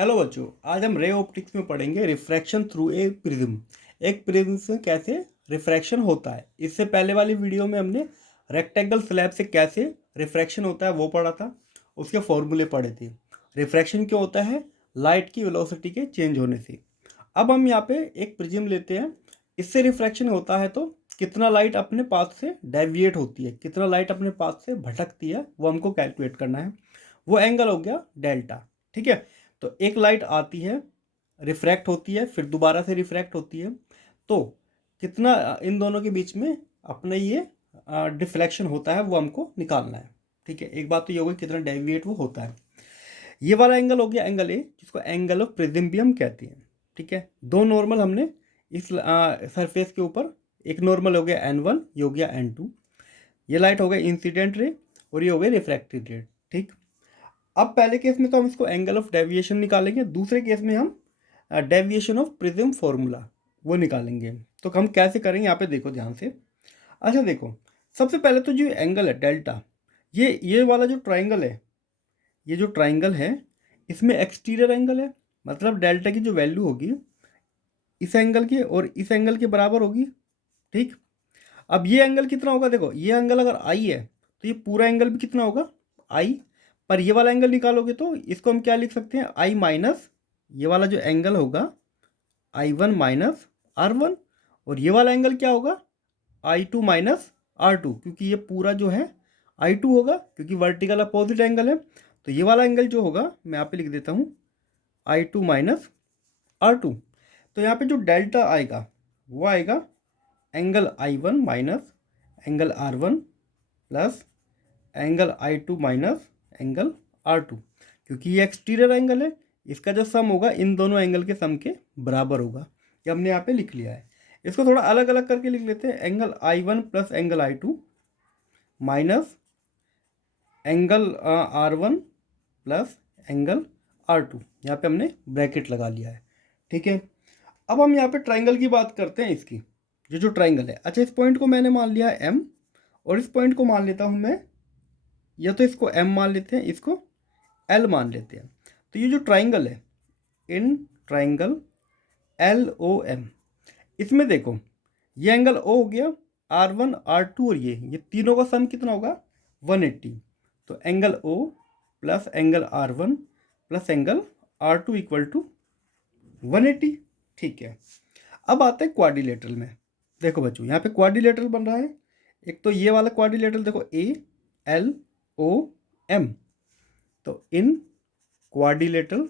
Hello बच्चों, आज हम रे ऑप्टिक्स में पढ़ेंगे रिफ्रैक्शन थ्रू ए प्रिज्म। एक प्रिज्म से कैसे रिफ्रैक्शन होता है। इससे पहले वाली वीडियो में हमने रेक्टेंगल स्लैब से कैसे रिफ्रैक्शन होता है वो पढ़ा था, उसके फॉर्मूले पढ़े थे। रिफ्रैक्शन क्यों होता है? लाइट की वेलोसिटी के चेंज होने से। अब हम यहाँ पे एक प्रिज्म लेते हैं, इससे रिफ्रैक्शन होता है तो कितना लाइट अपने पाथ से डेविएट होती है, कितना लाइट अपने पाथ से भटकती है, वो हमको कैलकुलेट करना है। वो एंगल हो गया डेल्टा। ठीक है, तो एक लाइट आती है, रिफ्रैक्ट होती है, फिर दोबारा से रिफ्रैक्ट होती है, तो कितना इन दोनों के बीच में अपने ये डिफ्लेक्शन होता है वो हमको निकालना है। ठीक है, एक बात तो ये होगी कितना डेविएट वो होता है। ये वाला एंगल हो गया एंगल ए, जिसको एंगल ऑफ प्रिज्म भी हम कहते हैं। ठीक है, दो नॉर्मल हमने इस सरफेस के ऊपर, एक नॉर्मल हो गया n1, ये हो गया n2। ये लाइट हो गया इंसिडेंट रे और ये हो गया रिफ्रैक्टेड रे। ठीक, अब पहले केस में तो हम इसको एंगल ऑफ डेविएशन निकालेंगे, दूसरे केस में हम डेविएशन ऑफ प्रिज्म फॉर्मूला वो निकालेंगे। तो हम कैसे करेंगे यहाँ पे देखो ध्यान से। अच्छा देखो, सबसे पहले तो जो एंगल है डेल्टा, ये वाला जो ट्राइंगल है, ये जो ट्राइंगल है इसमें एक्सटीरियर एंगल है, मतलब डेल्टा की जो वैल्यू होगी इस एंगल के और इस एंगल के बराबर होगी। ठीक, अब ये एंगल कितना होगा? देखो ये एंगल अगर आई है तो ये पूरा एंगल भी कितना होगा? आई। पर ये वाला एंगल निकालोगे तो इसको हम क्या लिख सकते हैं? आई माइनस ये वाला जो एंगल होगा I1 माइनस R1, और ये वाला एंगल क्या होगा? I2 माइनस R2, क्योंकि ये पूरा जो है I2 होगा, क्योंकि वर्टिकल अपोजिट एंगल है। तो ये वाला एंगल जो होगा मैं यहाँ पे लिख देता हूँ I2 माइनस R2। तो यहाँ पे जो डेल्टा आएगा वो आएगा angle I1 minus angle R1 plus angle I2 minus angle R2, क्योंकि ये एक्सटीरियर एंगल है, इसका जो सम होगा इन दोनों एंगल के सम के बराबर होगा। ये हमने यहाँ पे लिख लिया है। इसको थोड़ा अलग अलग करके लिख लेते हैं, angle I1 plus angle I2 minus angle R1 plus angle R2। यहाँ पे हमने ब्रैकेट लगा लिया है। ठीक है, अब हम यहाँ पे ट्राइंगल की बात करते हैं। इसकी जो ट्राइंगल है, अच्छा इस पॉइंट को मैंने मान लिया है M, और इस पॉइंट को मान लेता हूँ मैं, या तो इसको M मान लेते हैं, इसको L मान लेते हैं। तो ये जो ट्राइंगल है, इन ट्राइंगल LOM, इसमें देखो ये एंगल O हो गया, R1 R2 और ये तीनों का सम कितना होगा? 180। तो angle O plus angle R1 plus angle R2 equal to 180। ठीक है, अब आते हैं क्वाड्रिलेटरल में। देखो बच्चों यहाँ पे क्वाड्रिलेटरल बन रहा है, एक तो ये वाला क्वाड्रिलेटरल देखो ALOM। तो इन क्वाड्रिलेटरल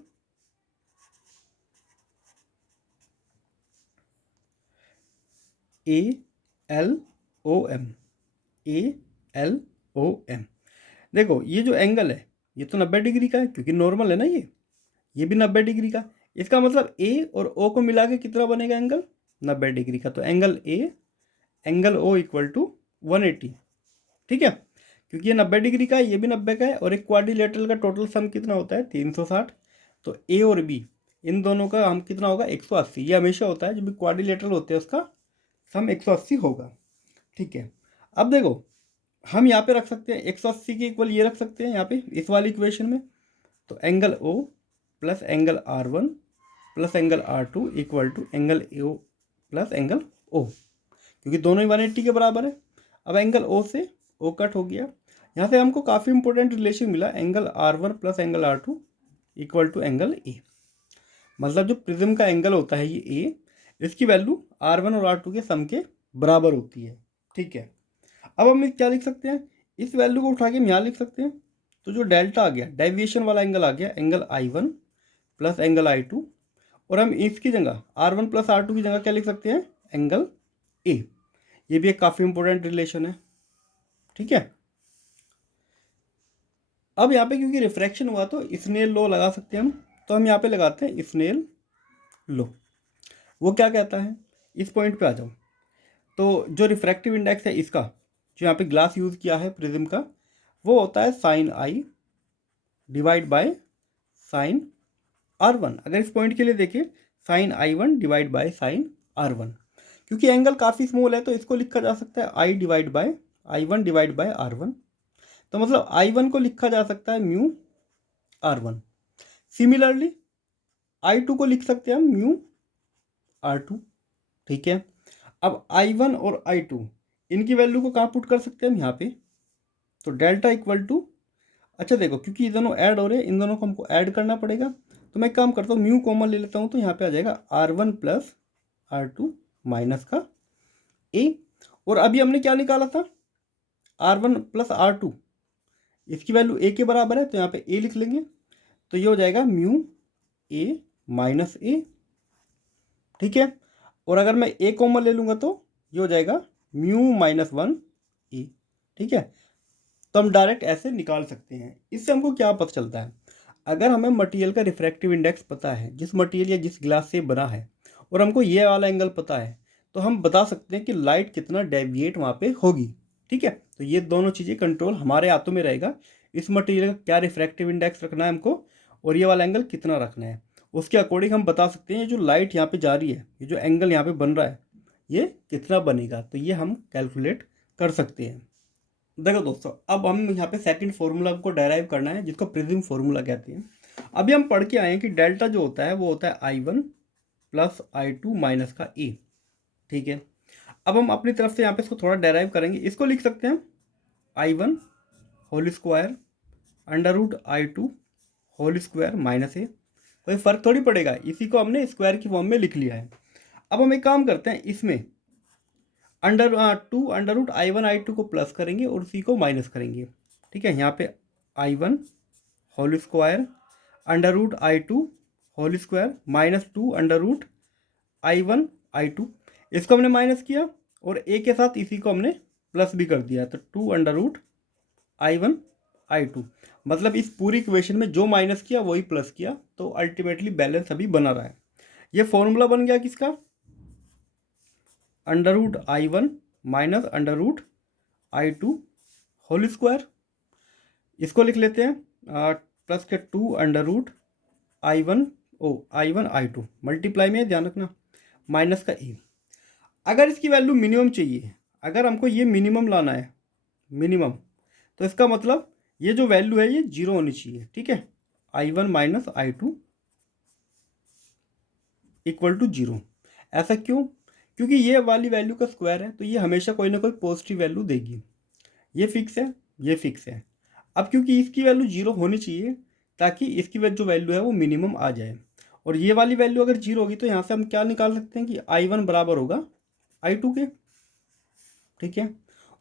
ALOM, ALOM। देखो ये जो एंगल है ये तो 90 डिग्री का है, क्योंकि नॉर्मल है ना, ये भी 90 डिग्री का। इसका मतलब A और O को मिला के कितना बनेगा एंगल? 90 डिग्री का। तो angle A angle O equal to 180। ठीक है, क्योंकि ये 90 डिग्री का है, ये भी 90 का है, और एक क्वाड्रिलेटरल का टोटल सम कितना होता है? 360। तो A और B इन दोनों का हम कितना होगा? 180। ये हमेशा होता है जब भी क्वाड्रिलेटरल होते हैं उसका सम 180 होगा। ठीक है, अब देखो हम यहाँ पे रख सकते हैं 180 के इक्वल ये रख सकते हैं यहाँ पे इस वाली इक्वेशन में। तो angle O plus angle R1 plus angle R2 equal to angle O plus angle O, क्योंकि दोनों ही 180 के बराबर है। अब एंगल O से O कट हो गया। यहाँ से हमको काफ़ी इंपॉर्टेंट रिलेशन मिला, angle R1 plus angle R2 equal to angle A। मतलब जो प्रिज्म का एंगल होता है ये A, इसकी वैल्यू R1 और R2 के सम के बराबर होती है। ठीक है, अब हम क्या लिख सकते हैं? इस वैल्यू को उठा के हम यहाँ लिख सकते हैं। तो जो डेल्टा आ गया, डेविएशन वाला एंगल आ गया angle I1 plus angle I2, और हम इसकी जगह R1 प्लस R2 की जगह क्या लिख सकते हैं? Angle A। ये भी एक काफ़ी इंपॉर्टेंट रिलेशन है। ठीक है, अब यहाँ पे क्योंकि रिफ्रैक्शन हुआ तो स्नेल लॉ लगा सकते हैं हम। तो हम यहाँ पे लगाते हैं स्नेल लॉ। वो क्या कहता है, इस पॉइंट पे आ जाओ। तो जो रिफ्रैक्टिव इंडेक्स है इसका, जो यहाँ पे ग्लास यूज़ किया है प्रिज्म का, वो होता है sine I divide by sine R1। अगर इस पॉइंट के लिए देखिए, sign I1 divide by sine R1। क्योंकि एंगल काफ़ी स्मॉल है तो इसको लिखा जा सकता है I divide by I1 divide by R1। तो मतलब I1 को लिखा जा सकता है म्यू R1। सिमिलरली I2 को लिख सकते हैं हम म्यू R2, ठीक है। अब I1 और I2 इनकी वैल्यू को कहाँ पुट कर सकते हैं हम यहाँ पे, तो डेल्टा इक्वल टू, अच्छा देखो क्योंकि ये दोनों ऐड हो रहे हैं, इन दोनों को हमको ऐड करना पड़ेगा, तो मैं एक काम करता हूँ म्यू कॉमन ले लेता हूँ, तो यहाँ पे आ जाएगा R1 प्लस R2 माइनस का ए, और अभी हमने क्या निकाला था R1 प्लस R2, इसकी वैल्यू ए के बराबर है, तो यहाँ पे ए लिख लेंगे, तो ये हो जाएगा म्यू ए माइनस ए, ठीक है। और अगर मैं ए कॉमन ले लूँगा तो ये हो जाएगा म्यू माइनस 1 ए, ठीक है। तो हम डायरेक्ट ऐसे निकाल सकते हैं। इससे हमको क्या पता चलता है, अगर हमें मटेरियल का रिफ्रैक्टिव इंडेक्स पता है, जिस मटेरियल या जिस ग्लास से बना है, और हमको ये वाला एंगल पता है, तो हम बता सकते हैं कि लाइट कितना डेविएट वहाँ पे होगी, ठीक है। तो ये दोनों चीज़ें कंट्रोल हमारे हाथों में रहेगा, इस मटेरियल का क्या रिफ्रैक्टिव इंडेक्स रखना है हमको, और ये वाला एंगल कितना रखना है, उसके अकॉर्डिंग हम बता सकते हैं जो लाइट यहाँ पे जा रही है, ये जो एंगल यहाँ पे बन रहा है, ये कितना बनेगा, तो ये हम कैलकुलेट कर सकते हैं। देखो दोस्तों, अब हम यहाँ पे सेकंड फॉर्मूला को डेराइव करना है, जिसको प्रिज्म फॉर्मूला कहते हैं। अभी हम पढ़ के आए हैं कि डेल्टा जो होता है वो होता है I1 प्लस I2 माइनस का ए, ठीक है। अब हम अपनी तरफ से यहाँ पे इसको थोड़ा डेराइव करेंगे, इसको लिख सकते हैं I1 whole square under root I2 whole square minus a, कोई फर्क थोड़ी पड़ेगा, इसी को हमने स्क्वायर की फॉर्म में लिख लिया है। अब हम एक काम करते हैं, इसमें अंडर रूट I1 I2 को प्लस करेंगे और उसी को माइनस करेंगे, ठीक है। यहाँ पे I1 whole square under root I2 whole square minus 2 under root I1 I2, इसको हमने माइनस किया और ए के साथ इसी को हमने प्लस भी कर दिया, तो 2 अंडर रूट I1 I2, मतलब इस पूरी इक्वेशन में जो माइनस किया वही प्लस किया, तो अल्टीमेटली बैलेंस अभी बना रहा है। ये फॉर्मूला बन गया किसका, under root I1 minus under root I2 whole square, इसको लिख लेते हैं प्लस के 2 under root I1 I2 multiply में ध्यान रखना माइनस का ए। अगर इसकी वैल्यू मिनिमम चाहिए, अगर हमको ये मिनिमम लाना है, मिनिमम, तो इसका मतलब ये जो वैल्यू है ये जीरो होनी चाहिए, ठीक है। I1 minus I2 equal to zero, ऐसा क्यों, क्योंकि ये वाली वैल्यू का स्क्वायर है, तो ये हमेशा कोई ना कोई पॉजिटिव वैल्यू देगी, ये फिक्स है, ये फिक्स है। अब क्योंकि इसकी वैल्यू जीरो होनी चाहिए ताकि इसकी जो वैल्यू है वो मिनिमम आ जाए, और ये वाली वैल्यू अगर जीरो होगी तो यहाँ से हम क्या निकाल सकते हैं कि I1 बराबर होगा I2 के, ठीक है।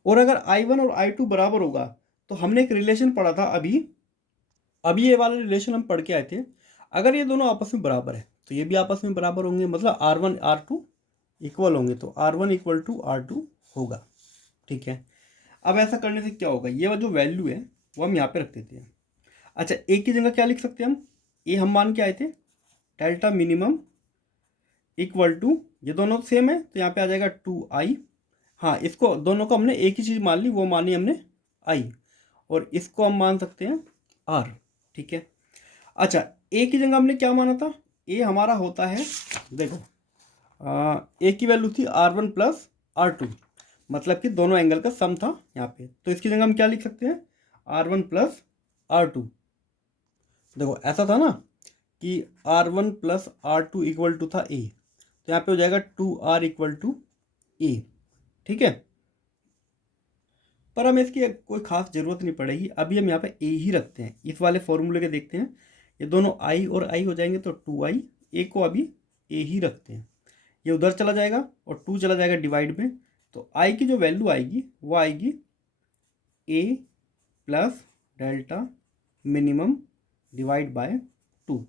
और अगर I1 और I2 बराबर होगा तो हमने एक रिलेशन पढ़ा था अभी ये वाला रिलेशन हम पढ़ के आए थे, अगर ये दोनों आपस में बराबर है तो ये भी आपस में बराबर होंगे, मतलब R1 R2 इक्वल होंगे, तो R1 इक्वल टू R2 होगा, ठीक है। अब ऐसा करने से क्या होगा, ये जो वैल्यू है वो हम यहाँ पे रख देते हैं। अच्छा, ए की जगह क्या लिख सकते हैं हम, ए हम मान के आए थे डेल्टा मिनिमम इक्वल टू, ये दोनों सेम है तो यहाँ पे आ जाएगा 2i, हाँ इसको दोनों को हमने एक ही चीज़ मान ली, वो मानी हमने i, और इसको हम मान सकते हैं r, ठीक है। अच्छा, ए की जगह हमने क्या माना था, ए हमारा होता है, देखो ए की वैल्यू थी R1 प्लस R2, मतलब कि दोनों एंगल का सम था यहाँ पे, तो इसकी जगह हम क्या लिख सकते हैं R1 प्लस R2, देखो ऐसा था ना कि R1 plus R2 equal to था ए, तो यहाँ पे हो जाएगा 2R इक्वल टू ए, ठीक है। पर हमें इसकी कोई खास ज़रूरत नहीं पड़ेगी, अभी हम यहाँ पे ए ही रखते हैं, इस वाले फॉर्मूले के देखते हैं, ये दोनों आई और आई हो जाएंगे तो 2i, ए को अभी ए ही रखते हैं, ये उधर चला जाएगा और 2 चला जाएगा डिवाइड में, तो आई की जो वैल्यू आएगी वो आएगी a plus delta minimum divide by 2,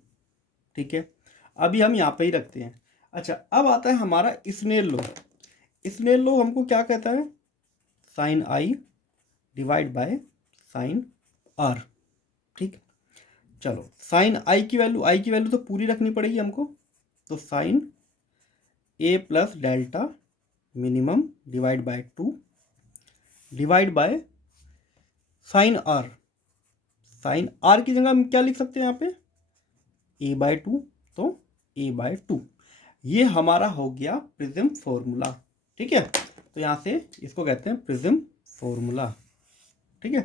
ठीक है। अभी हम यहाँ पे ही रखते हैं। अच्छा, अब आता है हमारा स्नेल लॉ। स्नेल लॉ हमको क्या कहता है, sine I divide by sine R, ठीक। चलो, साइन आई की वैल्यू तो पूरी रखनी पड़ेगी हमको, तो sine A plus delta minimum divide by 2 divide by sine R की जगह हम क्या लिख सकते हैं यहाँ पे a बाय 2, तो a बाय 2, ये हमारा हो गया प्रिज्म फॉर्मूला, ठीक है। तो यहाँ से इसको कहते हैं प्रिज्म फॉर्मूला, ठीक है।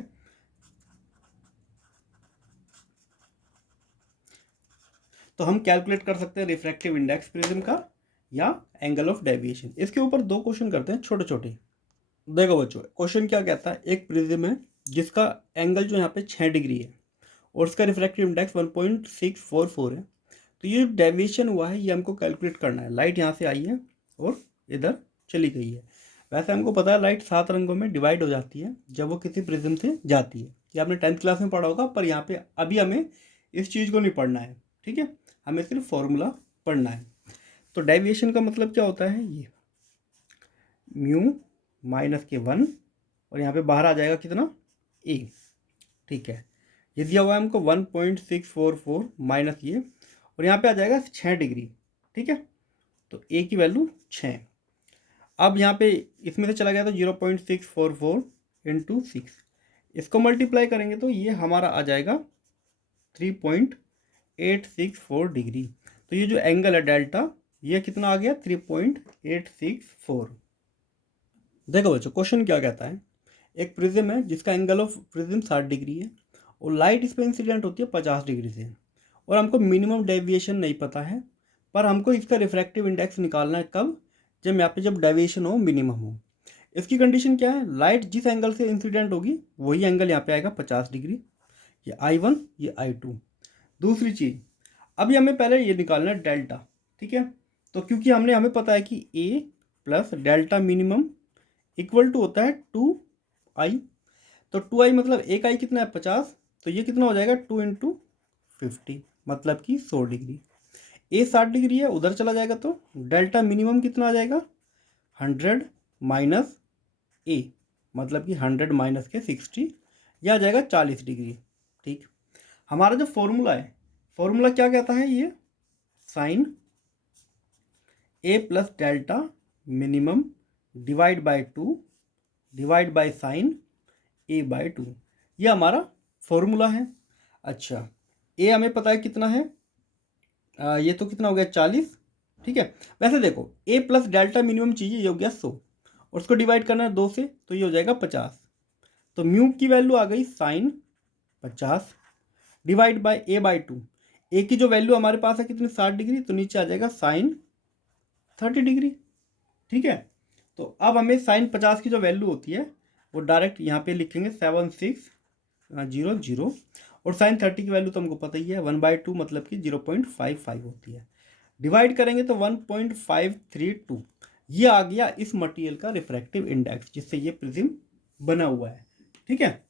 तो हम कैलकुलेट कर सकते हैं रिफ्रैक्टिव इंडेक्स प्रिज्म का या एंगल ऑफ डेविएशन। इसके ऊपर 2 क्वेश्चन करते हैं छोटे छोटे। देखो बच्चों, क्वेश्चन क्या कहता है, एक प्रिज्म है जिसका एंगल जो यहाँ पे 6 डिग्री है और उसका रिफ्रैक्टिव इंडेक्स 1.644 है। तो ये डेविएशन हुआ है ये हमको कैलकुलेट करना है। लाइट यहाँ से आई है और इधर चली गई है। वैसे हमको पता है लाइट 7 रंगों में डिवाइड हो जाती है जब वो किसी प्रिज्म से जाती है। ये आपने 10th क्लास में पढ़ा होगा, पर यहाँ पे अभी हमें इस चीज़ को नहीं पढ़ना है, ठीक है, हमें सिर्फ फॉर्मूला पढ़ना है। तो डेविएशन का मतलब क्या होता है, ये म्यू माइनस के 1 और यहाँ पे बाहर आ जाएगा कितना, ए, ठीक है। ये दिया हुआ है हमको 1.644 माइनस ये, और यहाँ पे आ जाएगा 6 डिग्री, ठीक है। तो ए की वैल्यू 6। अब यहाँ पे इसमें से चला गया तो 0.644 इंटू 6, इसको मल्टीप्लाई करेंगे तो ये हमारा आ जाएगा 3.864 डिग्री। तो ये जो एंगल है डेल्टा, ये कितना आ गया, 3.864। देखो बच्चों, क्वेश्चन क्या कहता है, एक प्रिज्म है जिसका एंगल ऑफ प्रिज्म 60 डिग्री है और लाइट इस पर इंसिडेंट होती है 50 डिग्री से, और हमको मिनिमम डेविएशन नहीं पता है, पर हमको इसका रिफ्रैक्टिव इंडेक्स निकालना है कब, जब डेविएशन हो मिनिमम हो। इसकी कंडीशन क्या है, लाइट जिस एंगल से इंसिडेंट होगी वही एंगल यहाँ पे आएगा 50 डिग्री, ये I1 ये I2। दूसरी चीज़, अभी हमें पहले ये निकालना है डेल्टा, ठीक है। तो क्योंकि हमें पता है कि A plus delta minimum equal to होता है 2I। तो 2I मतलब एक I कितना है 50, तो ये कितना हो जाएगा 2 इंटू 50, मतलब कि 100 डिग्री। A 60 डिग्री है, उधर चला जाएगा तो डेल्टा मिनिमम कितना आ जाएगा 100 माइनस A, मतलब कि 100 माइनस के 60, यह आ जाएगा 40 डिग्री, ठीक। हमारा जो फॉर्मूला है, फॉर्मूला क्या कहता है, ये sine A plus delta minimum divide by 2 divide by sine A by 2, ये हमारा फॉर्मूला है। अच्छा, A हमें पता है कितना है, ये तो कितना हो गया 40, ठीक है। वैसे देखो A प्लस डेल्टा मिनिमम चाहिए, ये हो गया 100, और उसको डिवाइड करना है 2 से, तो ये हो जाएगा 50। तो म्यू की वैल्यू आ गई sine 50 divide by A by 2। A की जो वैल्यू हमारे पास है कितनी 60 डिग्री, तो नीचे आ जाएगा साइन 30 डिग्री, ठीक है। तो अब हमें साइन 50 की जो वैल्यू होती है वो डायरेक्ट यहाँ पे लिखेंगे 7600, और साइन 30 की वैल्यू तो हमको पता ही है 1/2, मतलब कि 0.55 होती है। डिवाइड करेंगे तो 1.532, ये आ गया इस मटेरियल का रिफ्रैक्टिव इंडेक्स जिससे ये प्रिज्म बना हुआ है, ठीक है।